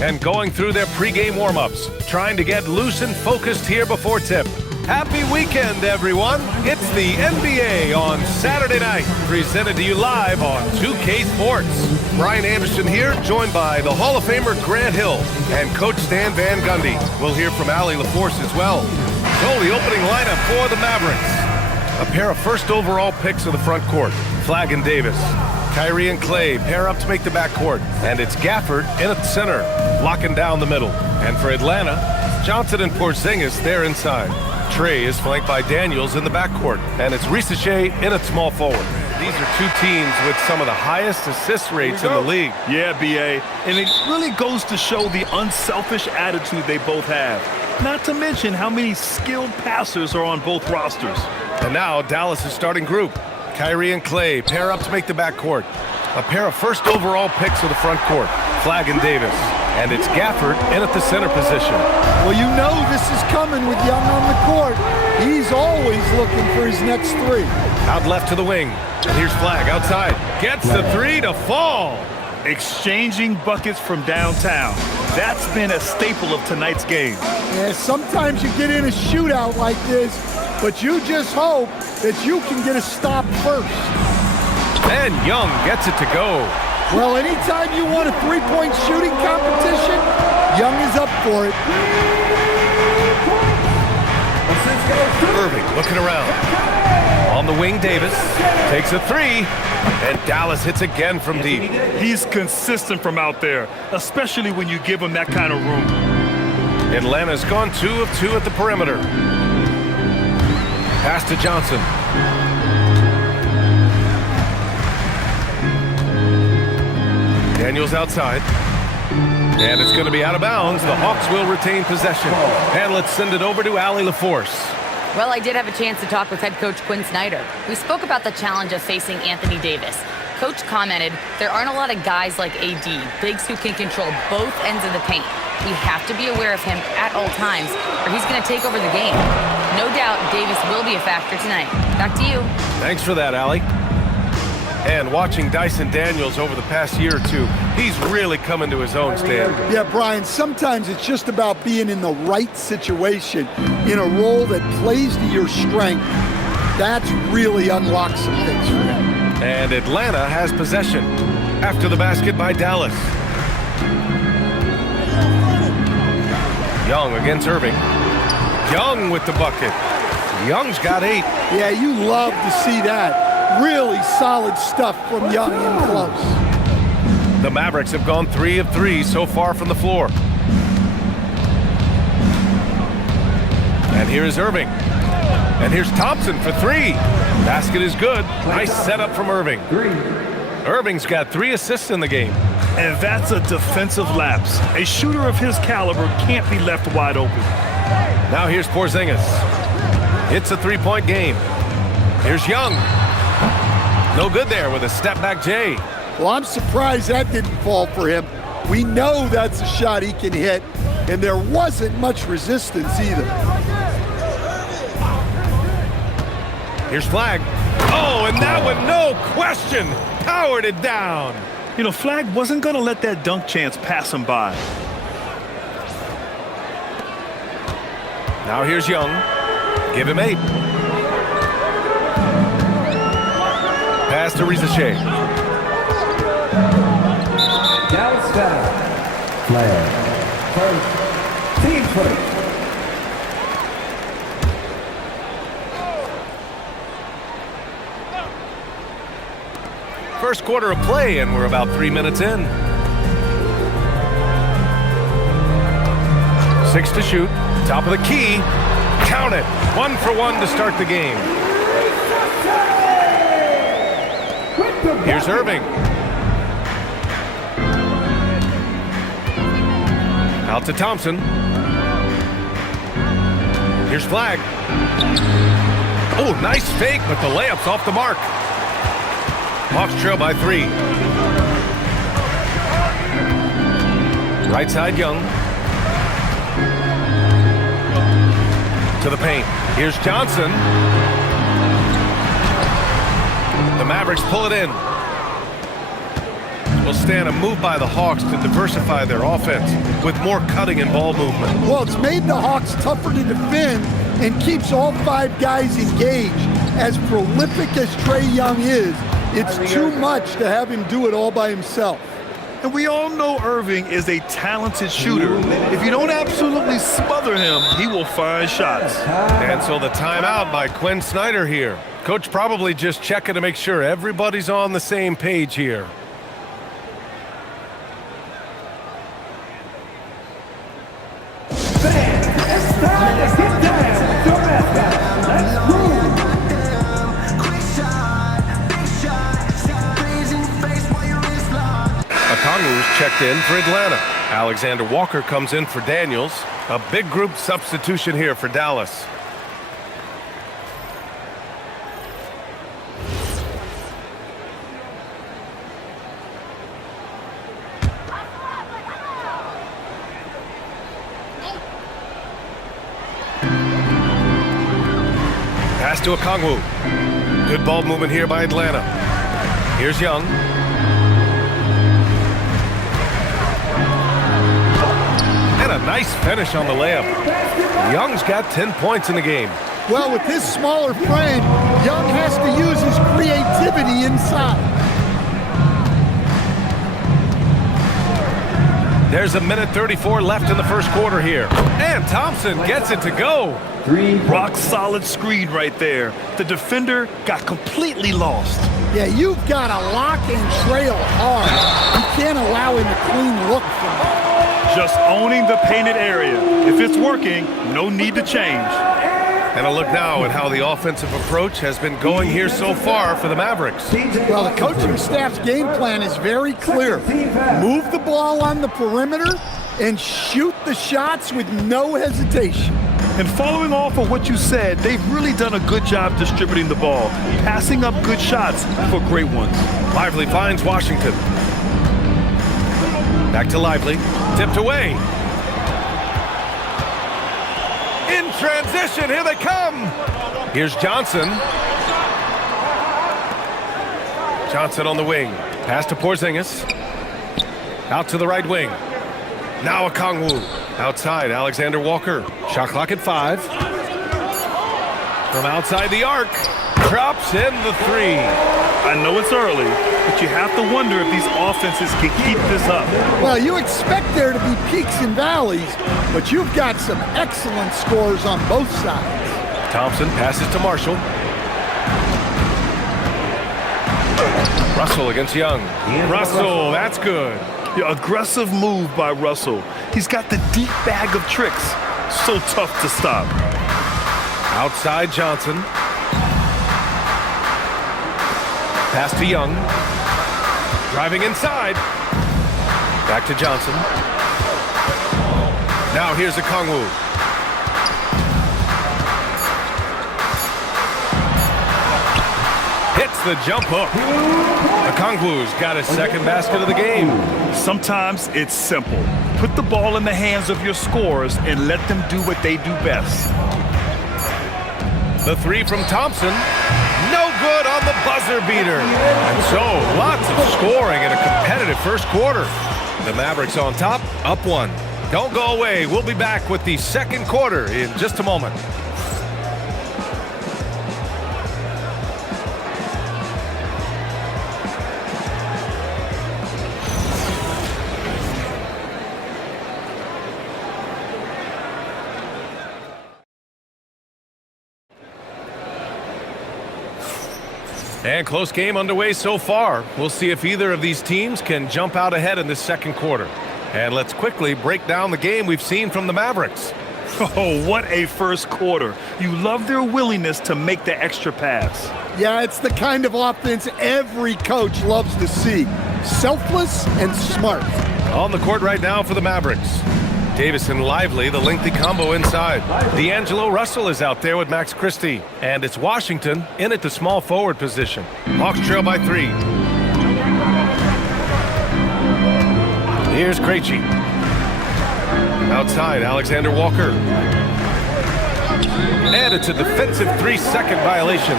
and going through their pregame warm-ups, trying to get loose and focused here before tip. Happy weekend, everyone. It's the NBA on Saturday night, presented to you live on 2K Sports. Brian Anderson here, joined by the Hall of Famer Grant Hill and Coach Stan Van Gundy. We'll hear from Allie LaForce as well. So the opening lineup for the Mavericks. A pair of first overall picks of the front court, Flagg and Davis. Kyrie and Clay pair up to make the backcourt, and it's Gafford in at the center, locking down the middle. And for Atlanta, Johnson and Porzingis there inside. Trey is flanked by Daniels in the backcourt, and it's Risache in at small forward. These are two teams with some of the highest assist rates in the league. Yeah, B.A., and it really goes to show the unselfish attitude they both have. Not to mention how many skilled passers are on both rosters. And now Dallas' starting group. Kyrie and Clay pair up to make the backcourt. A pair of first overall picks of the front court, Flagg and Davis. And it's Gafford in at the center position. Well, you know this is coming with Young on the court. He's always looking for his next three. Out left to the wing. Here's Flagg outside. Gets the three to fall. Exchanging buckets from downtown. That's been a staple of tonight's game. Yeah, sometimes you get in a shootout like this, but you just hope that you can get a stop first. And Young gets it to go. Well, anytime you want a three-point shooting competition, Young is up for it. Irving looking around. On the wing, Davis takes a three, and Dallas hits again from deep. He's consistent from out there, especially when you give him that kind of room. Atlanta's gone 2 of 2 at the perimeter. Pass to Johnson. Daniels outside. And it's going to be out of bounds. The Hawks will retain possession. And let's send it over to Allie LaForce. Well, I did have a chance to talk with head coach Quinn Snyder. We spoke about the challenge of facing Anthony Davis. Coach commented, there aren't a lot of guys like AD, bigs who can control both ends of the paint. We have to be aware of him at all times, or he's going to take over the game. No doubt Davis will be a factor tonight. Back to you. Thanks for that, Allie. And watching Dyson Daniels over the past year or two, he's really coming to his own, Stan. Yeah, Brian, sometimes it's just about being in the right situation, in a role that plays to your strength. That's really unlocks some things for him. And Atlanta has possession after the basket by Dallas. Young against Irving. Young with the bucket. Young's got 8. Yeah, you love to see that. Really solid stuff from Young in close. The Mavericks have gone 3 of 3 so far from the floor. And here's Irving. And here's Thompson for 3. Basket is good. Nice setup from Irving. Irving's got 3 assists in the game. And that's a defensive lapse. A shooter of his caliber can't be left wide open. Now here's Porzingis. It's a 3-point game. Here's Young. No good there with a step-back J. Well, I'm surprised that didn't fall for him. We know that's a shot he can hit, and there wasn't much resistance either. Here's Flagg. Oh, and that one, no question, powered it down. You know, Flagg wasn't going to let that dunk chance pass him by. Now here's Young. Give him 8. Pass to Risache. Dallas foul. Flag. First. Team first. First quarter of play, and we're about 3 minutes in. 6 to shoot. Top of the key. Count it. 1 for 1 to start the game. Here's Irving. Out to Thompson. Here's Flagg. Oh, nice fake, but the layup's off the mark. Hawks trail by 3. Right side, Young. To the paint. Here's Johnson. The Mavericks pull it in. will stand a move by the Hawks to diversify their offense with more cutting and ball movement. Well, it's made the Hawks tougher to defend and keeps all 5 guys engaged. As prolific as Trae Young is, it's too much to have him do it all by himself. And we all know Irving is a talented shooter. If you don't absolutely smother him, he will find shots. And so the timeout by Quinn Snyder here. Coach probably just checking to make sure everybody's on the same page here. Okongwu's checked in for Atlanta. Alexander Walker comes in for Daniels. A big group substitution here for Dallas. Pass to Okongwu. Good ball movement here by Atlanta. Here's Young. And a nice finish on the layup. Young's got 10 points in the game. Well, with his smaller frame, Young has to use his creativity inside. There's a minute 34 left in the first quarter here. And Thompson gets it to go. Rock solid screen right there. The defender got completely lost. Yeah, you've got to lock and trail hard. You can't allow him a clean look from him. Just owning the painted area. If it's working, no need to change. And a look now at how the offensive approach has been going here so far for the Mavericks. Well, the coaching staff's game plan is very clear. Move the ball on the perimeter and shoot the shots with no hesitation. And following off of what you said, they've really done a good job distributing the ball, passing up good shots for great ones. Lively finds Washington. Back to Lively. Tipped away. In transition, here they come. Here's Johnson. Johnson on the wing. Pass to Porzingis. Out to the right wing. Now Okongwu. Outside, Alexander Walker. Shot clock at 5. From outside the arc. Drops in the 3. I know it's early, but you have to wonder if these offenses can keep this up. Well, you expect there to be peaks and valleys, but you've got some excellent scores on both sides. Thompson passes to Marshall. Russell against Young. Russell, that's good. Yeah, aggressive move by Russell. He's got the deep bag of tricks. So tough to stop. Outside Johnson. Pass to Young. Driving inside. Back to Johnson. Now here's Okongwu. Hits the jump hook. Okongwu's got his second basket of the game. Sometimes it's simple. Put the ball in the hands of your scorers and let them do what they do best. The 3 from Thompson. No good on the buzzer beater. And so, lots of scoring in a competitive first quarter. The Mavericks on top, up 1. Don't go away. We'll be back with the second quarter in just a moment. And close game underway so far. We'll see if either of these teams can jump out ahead in this second quarter. And let's quickly break down the game we've seen from the Mavericks. Oh, what a first quarter. You love their willingness to make the extra pass. Yeah, it's the kind of offense every coach loves to see. Selfless and smart. On the court right now for the Mavericks. Davis and Lively, the lengthy combo inside. D'Angelo Russell is out there with Max Christie. And it's Washington in at the small forward position. Hawks trail by 3. Here's Krejci. Outside, Alexander Walker. And it's a defensive 3-second violation.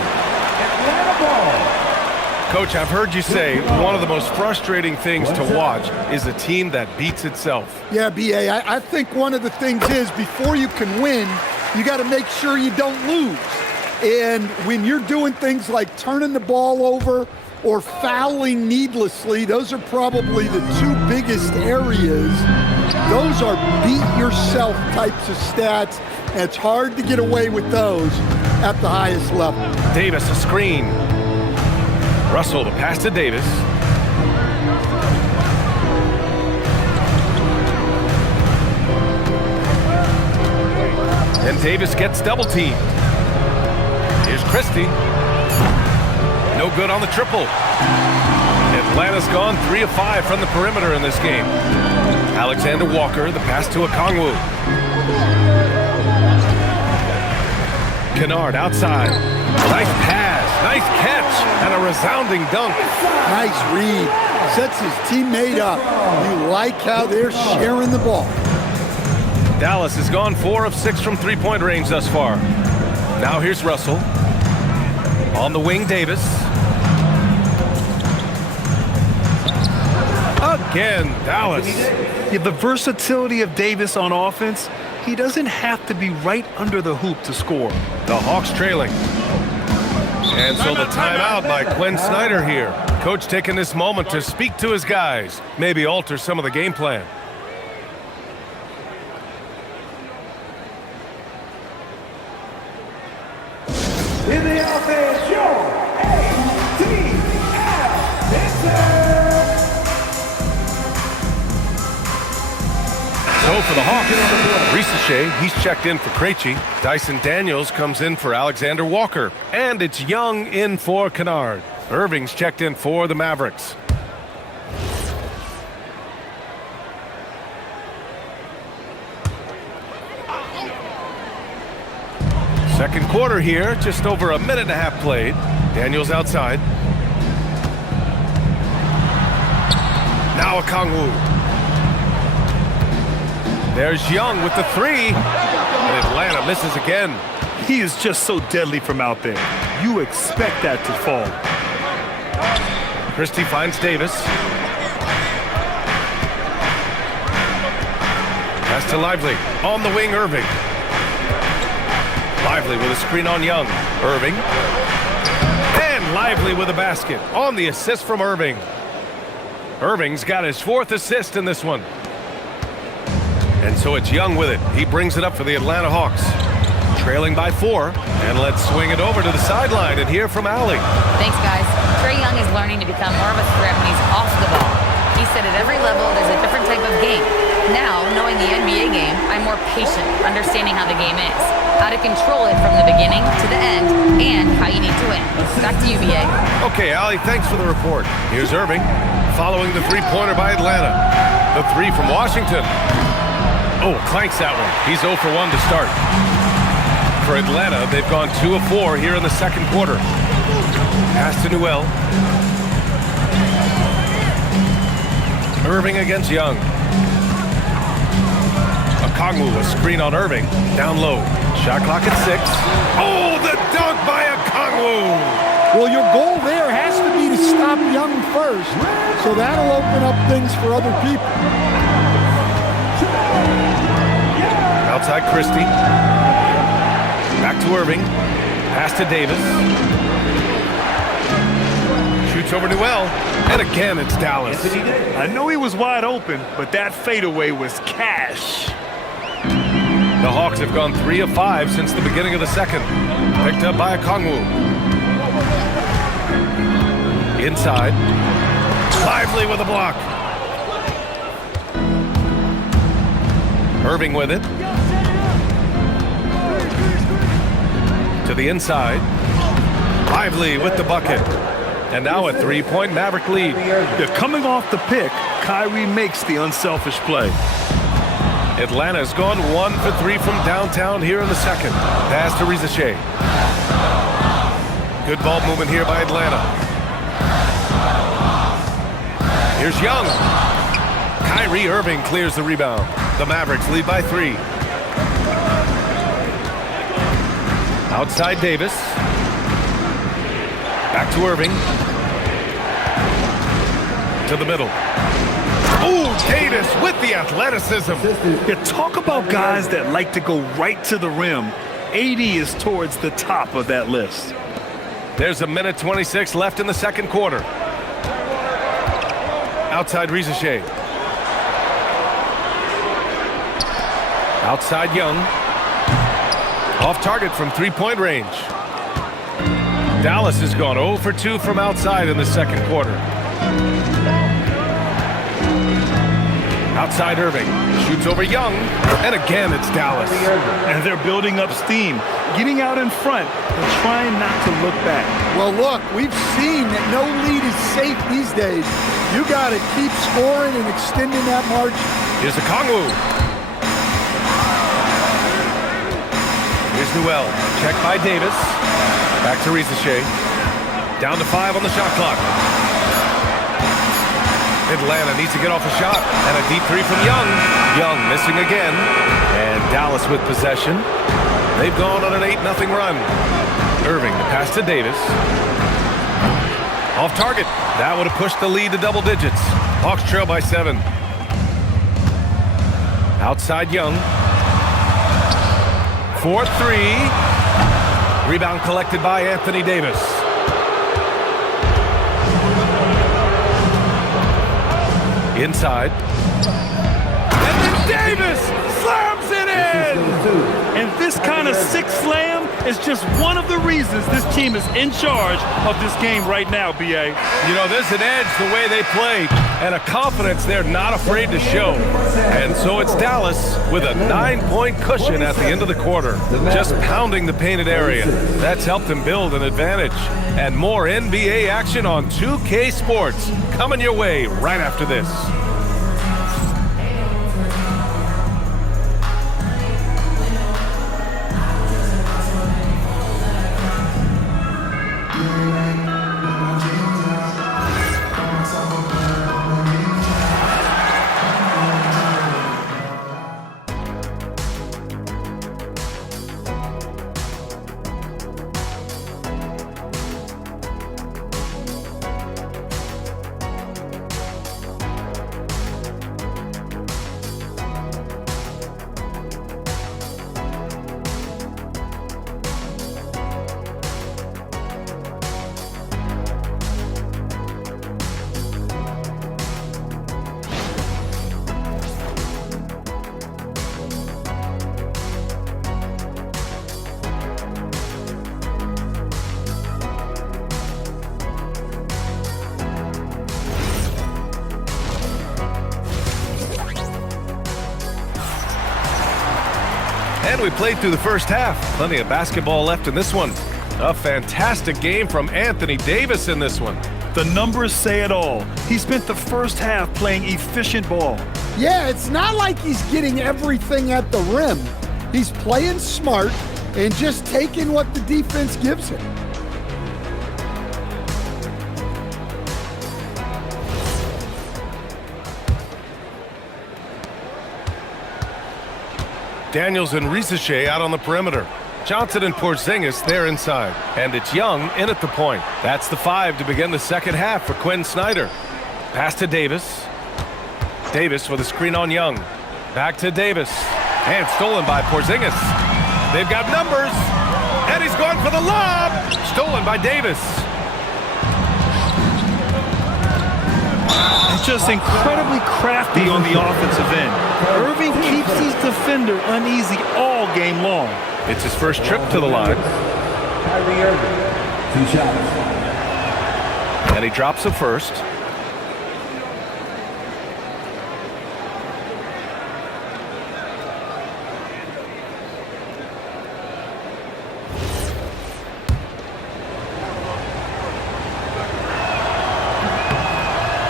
Coach, I've heard you say one of the most frustrating things to watch is a team that beats itself. Yeah, B.A., I think one of the things is before you can win, you got to make sure you don't lose. And when you're doing things like turning the ball over or fouling needlessly, those are probably the two biggest areas. Those are beat-yourself types of stats, and it's hard to get away with those at the highest level. Davis, a screen. Russell, the pass to Davis. And Davis gets double-teamed. Here's Christie. No good on the triple. Atlanta's gone 3 of 5 from the perimeter in this game. Alexander Walker, the pass to Okongwu. Kennard outside. Nice pass, nice catch, and a resounding dunk. Nice read. Sets his teammate up. You like how they're sharing the ball. Dallas has gone 4 of 6 from three-point range thus far. Now here's Russell. On the wing, Davis. Again, Dallas. Yeah, the versatility of Davis on offense, he doesn't have to be right under the hoop to score. The Hawks trailing. And so the timeout by Quinn Snyder here. Coach taking this moment to speak to his guys, maybe alter some of the game plan. In the offense, your So for the Hawks, Risache, he's checked in for Krejci. Dyson Daniels comes in for Alexander Walker. And it's Young in for Kennard. Irving's checked in for the Mavericks. Second quarter here, just over a minute and a half played. Daniels outside. Now Okongwu. There's Young with the three. And Atlanta misses again. He is just so deadly from out there. You expect that to fall. Christie finds Davis. Pass to Lively. On the wing, Irving. Lively with a screen on Young. Irving. And Lively with a basket. On the assist from Irving. Irving's got his 4th assist in this one. And so it's Young with it. He brings it up for the Atlanta Hawks. Trailing by 4. And let's swing it over to the sideline and hear from Allie. Thanks, guys. Trae Young is learning to become more of a threat when he's off the ball. He said at every level there's a different type of game. Now, knowing the NBA game, I'm more patient, understanding how the game is, how to control it from the beginning to the end, and how you need to win. Back to you, BA. Okay, Allie, thanks for the report. Here's Irving, following the three-pointer by Atlanta. The three from Washington. Oh, clanks that one. He's 0 for 1 to start. For Atlanta, they've gone 2 of 4 here in the second quarter. Pass to Newell. Irving against Young. Okongwu, a screen on Irving. Down low. Shot clock at 6. Oh, the dunk by Okongwu! Well, your goal there has to be to stop Young first, so that'll open up things for other people. Outside Christie. Back to Irving. Pass to Davis. Shoots over Newell. And again, it's Dallas. I know he was wide open, but that fadeaway was cash. The Hawks have gone 3 of 5 since the beginning of the second. Picked up by Okongwu. Inside. Lively with a block. Irving with it. To the inside. Lively with the bucket. And now a three-point Maverick lead. They're coming off the pick. Kyrie makes the unselfish play. Atlanta's gone 1 for 3 from downtown here in the second. Pass to Risache. Good ball movement here by Atlanta. Here's Young. Kyrie Irving clears the rebound. The Mavericks lead by 3. Outside Davis. Back to Irving. to the middle. Ooh, Davis with the athleticism. Yeah, talk about guys that like to go right to the rim. AD is towards the top of that list. There's a minute 26 left in the second quarter. Outside Rizichet. Outside Young. Off target from three-point range. Dallas has gone 0 for 2 from outside in the second quarter. Outside Irving. Shoots over Young. And again, it's Dallas. And they're building up steam, getting out in front and trying not to look back. Well, look, we've seen that no lead is safe these days. You got to keep scoring and extending that margin. Here's the Kongwu. Here's Newell. Check by Davis. Back to Rizichet. Down to 5 on the shot clock. Atlanta needs to get off a shot. And a deep three from Young. Young missing again. And Dallas with possession. They've gone on an 8-0 run. Irving, the pass to Davis. Off target. That would have pushed the lead to double digits. Hawks trail by 7. Outside Young. 4-3. Rebound collected by Anthony Davis. Inside. And then Davis slams it in! And this kind of sick slam is just one of the reasons this team is in charge of this game right now, B.A. You know, there's an edge the way they play and a confidence they're not afraid to show. And so it's Dallas with a 9-point cushion at the end of the quarter, just pounding the painted area. That's helped them build an advantage. And more NBA action on 2K Sports coming your way right after this. And we played through the first half. Plenty of basketball left in this one. A fantastic game from Anthony Davis in this one. The numbers say it all. He spent the first half playing efficient ball. Yeah, it's not like he's getting everything at the rim. He's playing smart and just taking what the defense gives him. Daniels and Rizichet out on the perimeter. Johnson and Porzingis there inside. And it's Young in at the point. That's the 5 to begin the second half for Quinn Snyder. Pass to Davis. Davis with a screen on Young. Back to Davis. And stolen by Porzingis. They've got numbers. And he's going for the lob. Stolen by Davis. He's just incredibly crafty on the offensive end. Irving keeps his defender uneasy all game long. It's his first trip to the line. Kyrie Irving, 2 shots. And he drops the first.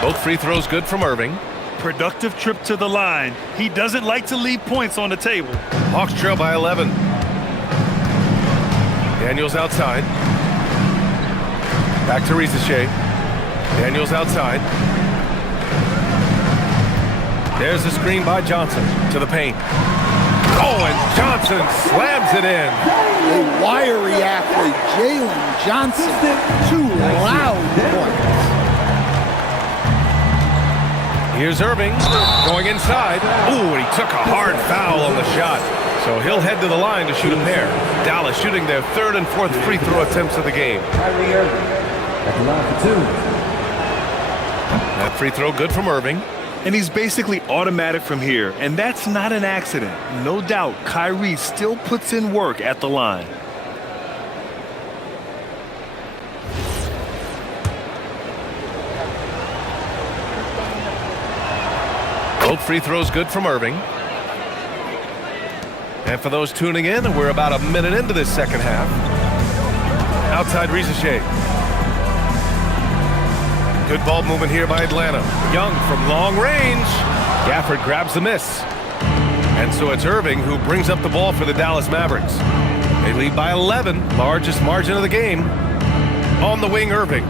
Both free throws good from Irving. Productive trip to the line. He doesn't like to leave points on the table. Hawks trail by 11. Daniels outside. Back to Rizichet. Daniels outside. There's the screen by Johnson to the paint. Oh, and Johnson slams it in. A wiry athlete, Jalen Johnson. 2 loud points. Here's Irving going inside. Ooh, and he took a hard foul on the shot. So he'll head to the line to shoot a pair. Dallas shooting their third and fourth free throw attempts of the game. Kyrie Irving at the line for 2. That free throw good from Irving. And he's basically automatic from here, and that's not an accident. No doubt, Kyrie still puts in work at the line. Both free throws good from Irving. And for those tuning in, we're about a minute into this second half. Outside Rizachet. Good ball movement here by Atlanta. Young from long range. Gafford grabs the miss. And so it's Irving who brings up the ball for the Dallas Mavericks. They lead by 11, largest margin of the game. On the wing, Irving.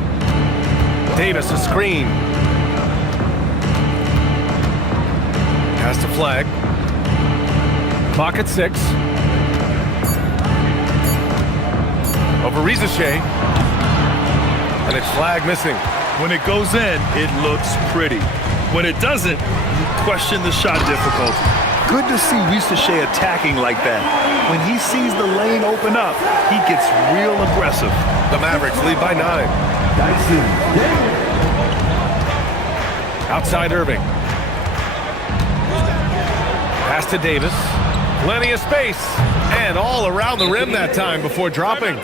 Davis, a screen. Pass to Flag. Clock at 6. Over Rizachet. And it's Flag missing. When it goes in, it looks pretty. When it doesn't, you question the shot difficulty. Good to see Rizachet attacking like that. When he sees the lane open up, he gets real aggressive. The Mavericks lead by 9. Outside Irving. Pass to Davis. Plenty of space. And all around the rim that time before dropping.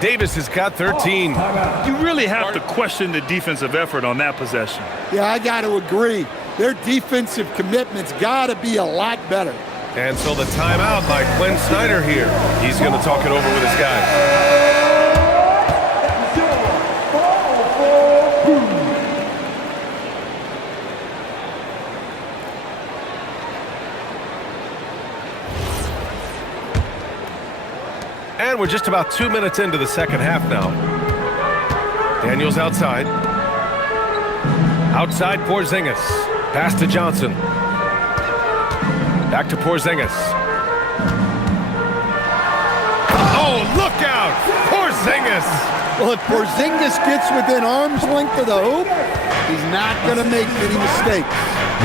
Davis has got 13. You really have to question the defensive effort on that possession. Yeah, I got to agree. Their defensive commitment's got to be a lot better. And so the timeout by Quinn Snyder here. He's going to talk it over with his guys. And we're just about 2 minutes into the second half now. Daniels outside. Outside Porzingis. Pass to Johnson. Back to Porzingis. Oh, look out! Porzingis! Well, if Porzingis gets within arm's length of the hoop, he's not going to make many mistakes.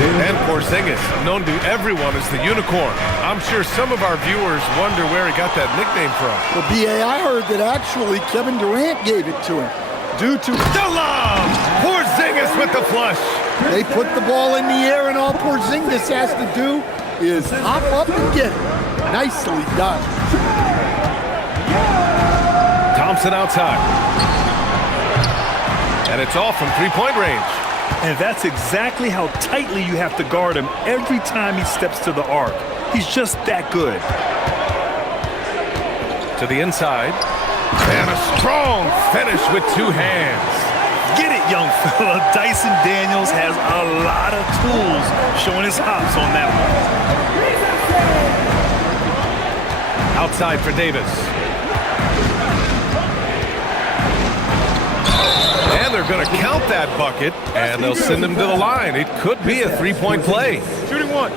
And Porzingis, known to everyone as the unicorn. I'm sure some of our viewers wonder where he got that nickname from. Well, B.A., I heard that actually Kevin Durant gave it to him due to the lob! Porzingis with the flush. They put the ball in the air, and all Porzingis has to do is hop up and get it. Nicely done. Thompson outside. And it's off from three-point range. And that's exactly how tightly you have to guard him every time he steps to the arc. He's just that good. To the inside. And a strong finish with two hands. Get it, young fella. Dyson Daniels has a lot of tools, showing his hops on that one. Outside for Davis. And they're going to count that bucket, and they'll send him to the line. It could be a three-point play. Shooting 1.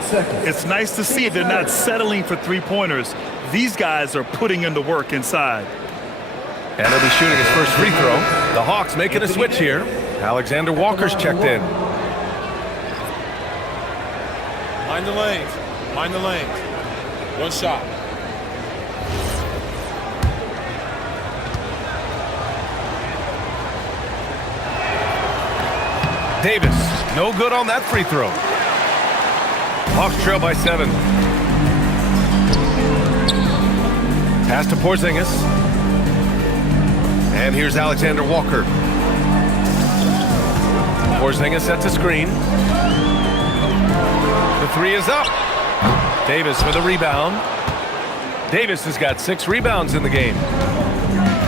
It's nice to see they're not settling for three-pointers. These guys are putting in the work inside. And he'll be shooting his first free throw. The Hawks making a switch here. Alexander Walker's checked in. Mind the lanes. Mind the lanes. One shot. Davis, no good on that free throw. Hawks trail by 7. Pass to Porzingis. And here's Alexander Walker. Porzingis sets a screen. The three is up. Davis with a rebound. Davis has got 6 rebounds in the game.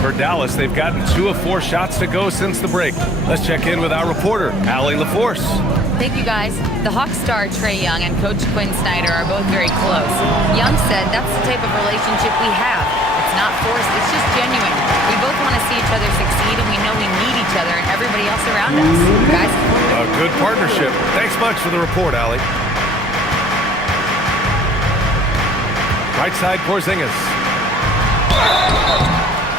For Dallas, they've gotten 2 of 4 shots to go since the break. Let's check in with our reporter, Allie LaForce. Thank you, guys. The Hawks star Trae Young and Coach Quinn Snyder are both very close. Young said that's the type of relationship we have. It's not forced, it's just genuine. We both want to see each other succeed, and we know we need each other and everybody else around us. Guys? A good partnership. Thanks much for the report, Allie. Right side, Porzingis.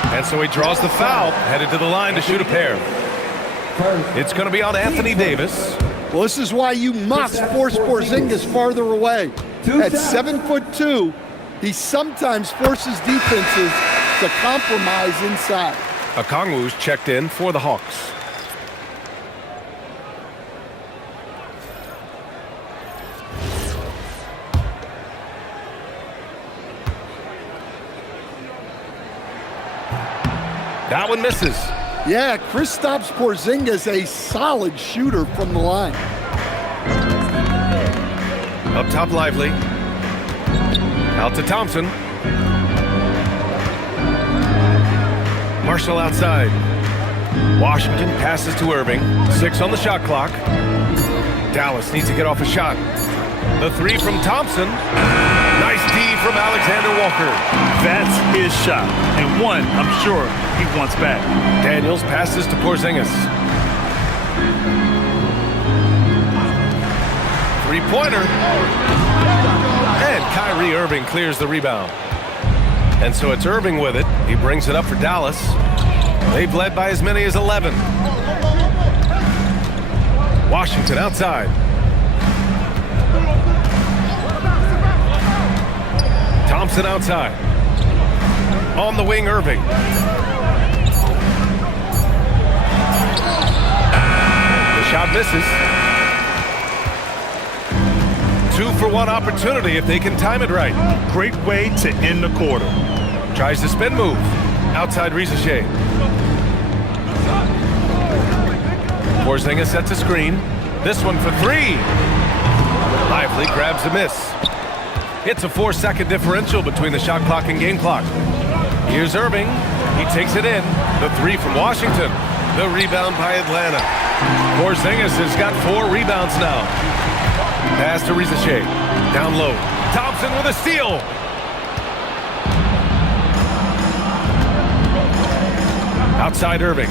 And so he draws the foul, headed to the line to shoot a pair. It's going to be on Anthony Davis. Well, this is why you must force Porzingis farther away. At 7'2", he sometimes forces defenses to compromise inside. Okongwu's checked in for the Hawks. That one misses. Yeah, Kristaps Porzingis, a solid shooter from the line. Up top, Lively. Out to Thompson. Marshall outside. Washington passes to Irving. 6 on the shot clock. Dallas needs to get off a shot. The 3 from Thompson. Nice D from Alexander Walker. That's his shot, and one I'm sure he wants back. Daniels passes to Porzingis. 3-pointer. And Kyrie Irving clears the rebound. And so it's Irving with it. He brings it up for Dallas. They've led by as many as 11. Washington outside. Thompson outside. On the wing, Irving. The shot misses. 2-for-1 opportunity if they can time it right. Great way to end the quarter. Tries the spin move. Outside Rizachet. Porzingis sets a screen. This one for 3. Lively grabs a miss. It's a 4-second differential between the shot clock and game clock. Here's Irving. He takes it in. The 3 from Washington. The rebound by Atlanta. Porzingis has got 4 rebounds now. Pass to Rizachet. Down low. Thompson with a steal. Outside Irving.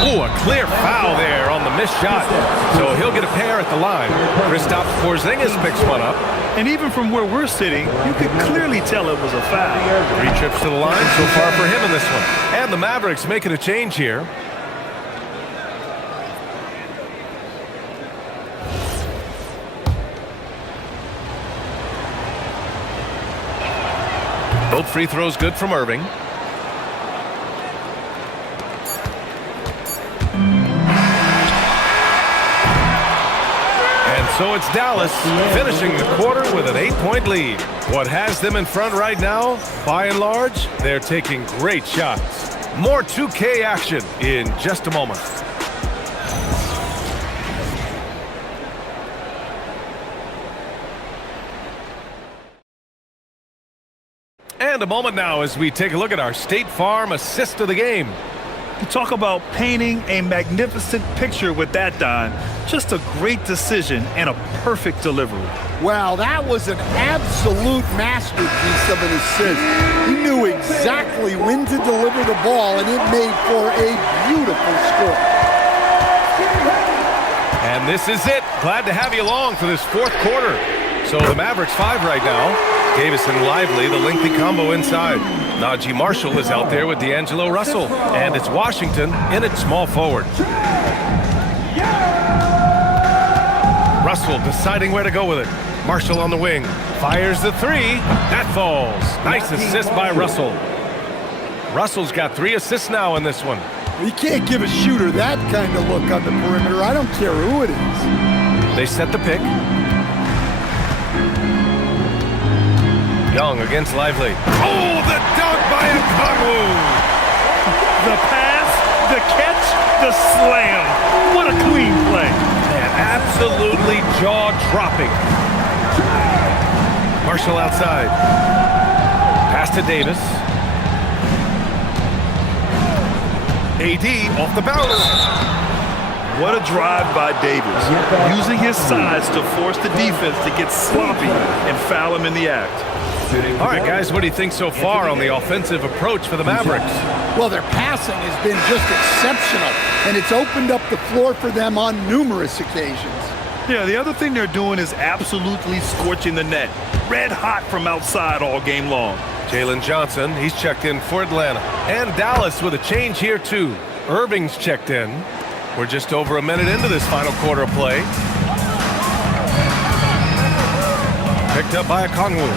Oh, a clear foul there on the missed shot. So he'll get a pair at the line. Kristaps Porzingis picks one up. And even from where we're sitting, you could clearly tell it was a foul. 3 trips to the line so far for him in this one. And the Mavericks making a change here. Both free throws good from Irving. So it's Dallas finishing the quarter with an 8-point lead. What has them in front right now, by and large, they're taking great shots. More 2K action in just a moment. And a moment now as we take a look at our State Farm assist of the game. You talk about painting a magnificent picture with that, Don. Just a great decision and a perfect delivery. Wow, that was an absolute masterpiece of an assist. He knew exactly when to deliver the ball, and it made for a beautiful score. And this is it. Glad to have you along for this 4th quarter. So the Mavericks 5 right now. Davis and Lively, the lengthy combo inside. Najee Marshall is out there with D'Angelo Russell. And it's Washington in at small forward. Russell deciding where to go with it. Marshall on the wing. Fires the 3. That falls. Nice assist by Russell. Russell's got 3 assists now in this one. You can't give a shooter that kind of look on the perimeter. I don't care who it is. They set the pick. Young against Lively. Oh, the dunk by Okongwu! The pass, the catch, the slam. What a clean play. Man, absolutely jaw-dropping. Marshall outside. Pass to Davis. AD off the bounce. What a drive by Davis. Using his size to force the defense to get sloppy and foul him in the act. All right, guys, what do you think so far on the offensive approach for the Mavericks? Well, their passing has been just exceptional, and it's opened up the floor for them on numerous occasions. Yeah, the other thing they're doing is absolutely scorching the net. Red hot from outside all game long. Jalen Johnson, he's checked in for Atlanta. And Dallas with a change here, too. Irving's checked in. We're just over a minute into this final quarter of play. Picked up by Okongwu.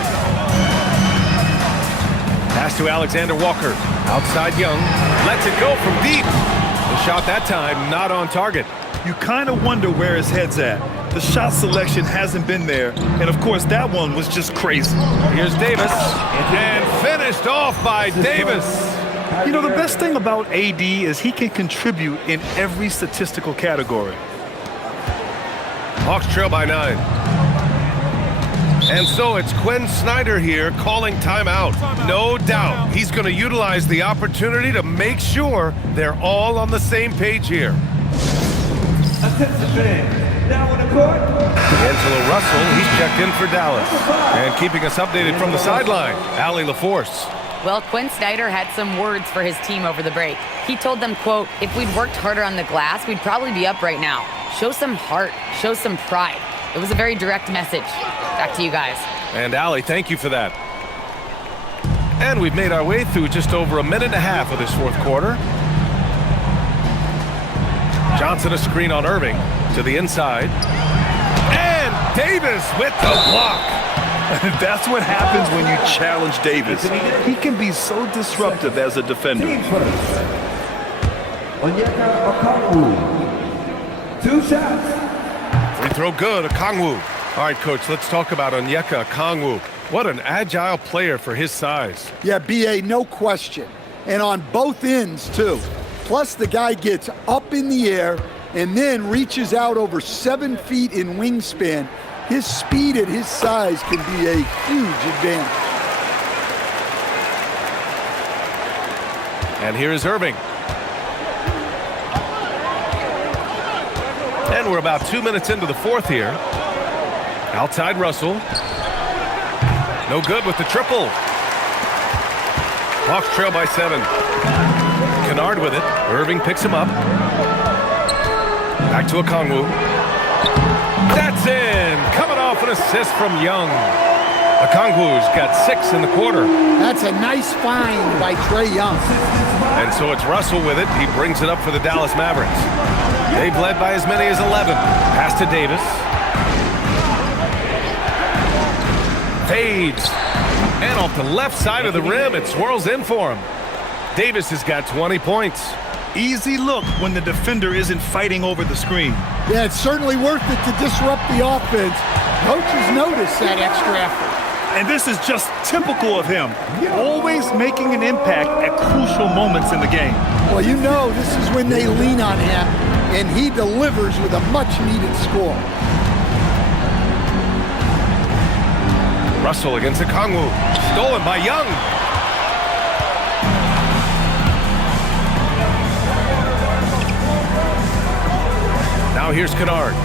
Pass to Alexander Walker. Outside Young. Lets it go from deep. The shot that time not on target. You kind of wonder where his head's at. The shot selection hasn't been there. And, of course, that one was just crazy. Here's Davis. And finished off by Davis. You know, the best thing about AD is he can contribute in every statistical category. Hawks trail by 9. And so it's Quinn Snyder here calling timeout. No doubt he's going to utilize the opportunity to make sure they're all on the same page here. D'Angelo Russell, he's checked in for Dallas. And keeping us updated from the sideline, Allie LaForce. Well, Quinn Snyder had some words for his team over the break. He told them, quote, "If we'd worked harder on the glass, we'd probably be up right now. Show some heart, show some pride." It was a very direct message. Back to you guys. And Allie, thank you for that. And we've made our way through just over a minute and a half of this fourth quarter. Johnson a screen on Irving to the inside. And Davis with the block. That's what happens when you challenge Davis. He can be so disruptive as a defender. Okongwu. 2 shots. Free throw good, Okongwu. All right, Coach, let's talk about Onyeka Okongwu. What an agile player for his size. Yeah, B.A., no question. And on both ends, too. Plus, the guy gets up in the air and then reaches out over 7 feet in wingspan. His speed at his size can be a huge advantage. And here is Irving. And we're about 2 minutes into the fourth here. Outside Russell. No good with the triple. Hawks trail by 7. Kennard with it. Irving picks him up. Back to Okongwu. That's in. Coming off an assist from Young. Okongwu's got 6 in the quarter. That's a nice find by Trae Young. And so it's Russell with it. He brings it up for the Dallas Mavericks. They've led by as many as 11. Pass to Davis. Fades. And off the left side of the rim, it swirls in for him. Davis has got 20 points. Easy look when the defender isn't fighting over the screen. Yeah, it's certainly worth it to disrupt the offense. Coaches notice that extra effort. And this is just typical of him. Always making an impact at crucial moments in the game. Well, you know this is when they lean on him, and he delivers with a much-needed score. Russell against Okongwu. Stolen by Young. Now here's Kennard.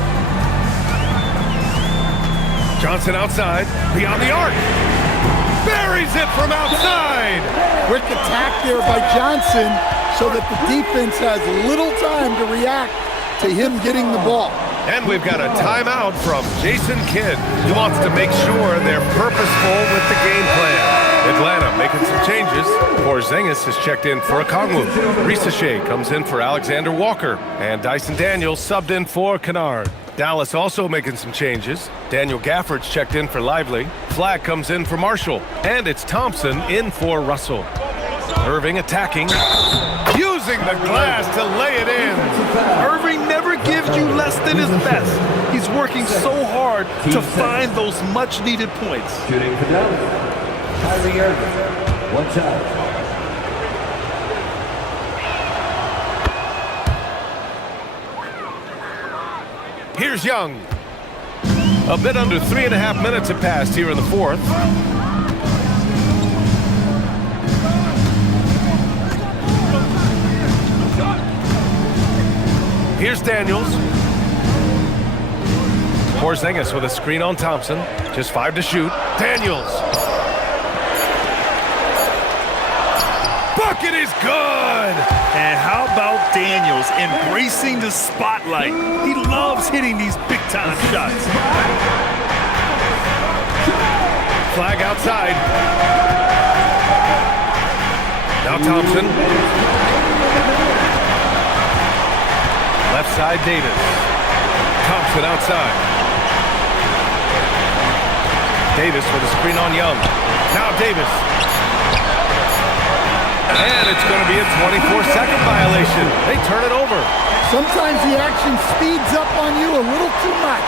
Johnson outside, beyond the arc. Buries it from outside. Quick attack there by Johnson so that the defense has little time to react to him getting the ball. And we've got a timeout from Jason Kidd. He wants to make sure they're purposeful with the game plan. Atlanta making some changes. Porzingis has checked in for Okongwu. Risache comes in for Alexander Walker. And Dyson Daniels subbed in for Kennard. Dallas also making some changes. Daniel Gafford's checked in for Lively. Flag comes in for Marshall. And it's Thompson in for Russell. Irving attacking. Using the glass to lay it in. Irving never gives you less than his best. He's working so hard to find those much-needed points. Shooting for Dallas. Kyrie Irving. 1 shot. Here's Young. A bit under 3.5 minutes have passed here in the fourth. Here's Daniels. Porzingis with a screen on Thompson. Just 5 to shoot. Daniels. Bucket is good! And how about Daniels embracing the spotlight? He loves hitting these big-time shots. Flag outside. Now Thompson. Left inside Davis. Thompson outside. Davis with a screen on Young. Now Davis. And it's going to be a 24-second violation. They turn it over. Sometimes the action speeds up on you a little too much.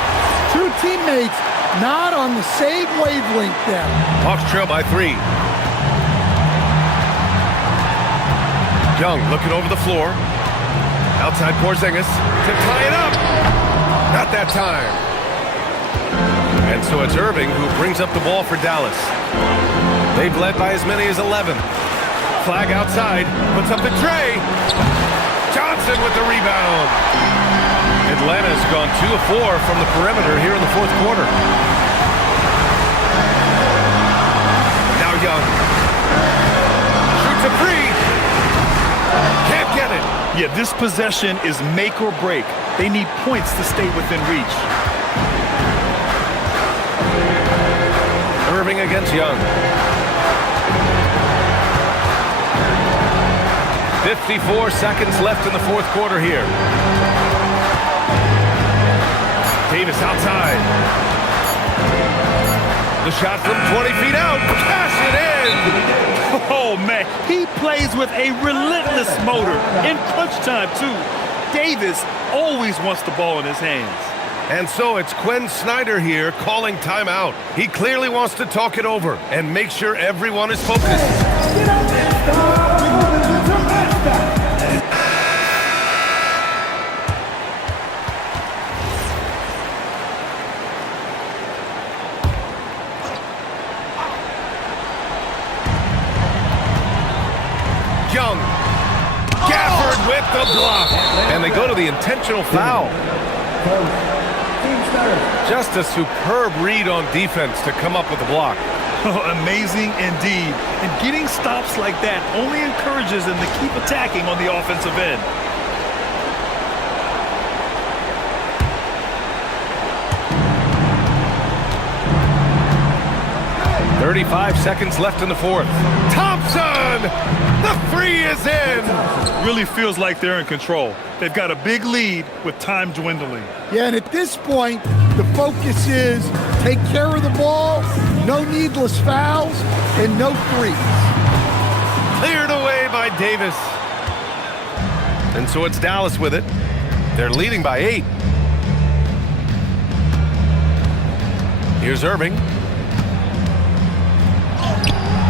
Two teammates not on the same wavelength there. Hawks trail by 3. Young looking over the floor. Outside Porzingis to tie it up. Not that time. And so it's Irving who brings up the ball for Dallas. They've led by as many as 11. Flag outside, puts up the tray. Johnson with the rebound. Atlanta's gone 2 of 4 from the perimeter here in the fourth quarter. Now Young. Shoots a three. Can't get it. Yeah, this possession is make or break. They need points to stay within reach. Irving against Young. 54 seconds left in the fourth quarter here. Davis outside. The shot from 20 feet out. Cash it in. Oh, man, he plays with a relentless motor in crunch time, too. Davis always wants the ball in his hands. And so it's Quinn Snyder here calling timeout. He clearly wants to talk it over and make sure everyone is focused. Young. Gafford with the block. And they go to the intentional foul. Just a superb read on defense to come up with the block. Oh, amazing indeed. And getting stops like that only encourages them to keep attacking on the offensive end. .35 seconds left in the fourth. Thompson! The three is in! Really feels like they're in control. They've got a big lead with time dwindling. Yeah, and at this point, the focus is take care of the ball, no needless fouls, and no threes. Cleared away by Davis. And so it's Dallas with it. They're leading by 8. Here's Irving.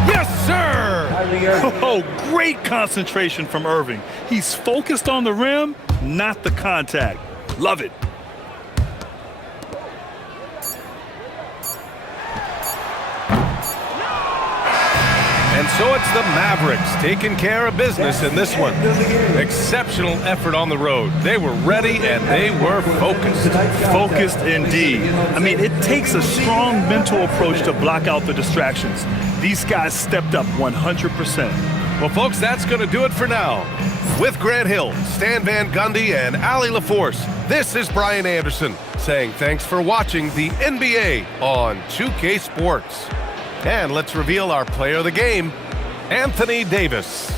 Yes, sir! Oh, great concentration from Irving. He's focused on the rim, not the contact. Love it. And so it's the Mavericks taking care of business in this one. Exceptional effort on the road. They were ready and they were focused. Focused indeed. I mean, it takes a strong mental approach to block out the distractions. These guys stepped up 100%. Well, folks, that's going to do it for now. With Grant Hill, Stan Van Gundy, and Allie LaForce, this is Brian Anderson saying thanks for watching the NBA on 2K Sports. And let's reveal our player of the game, Anthony Davis.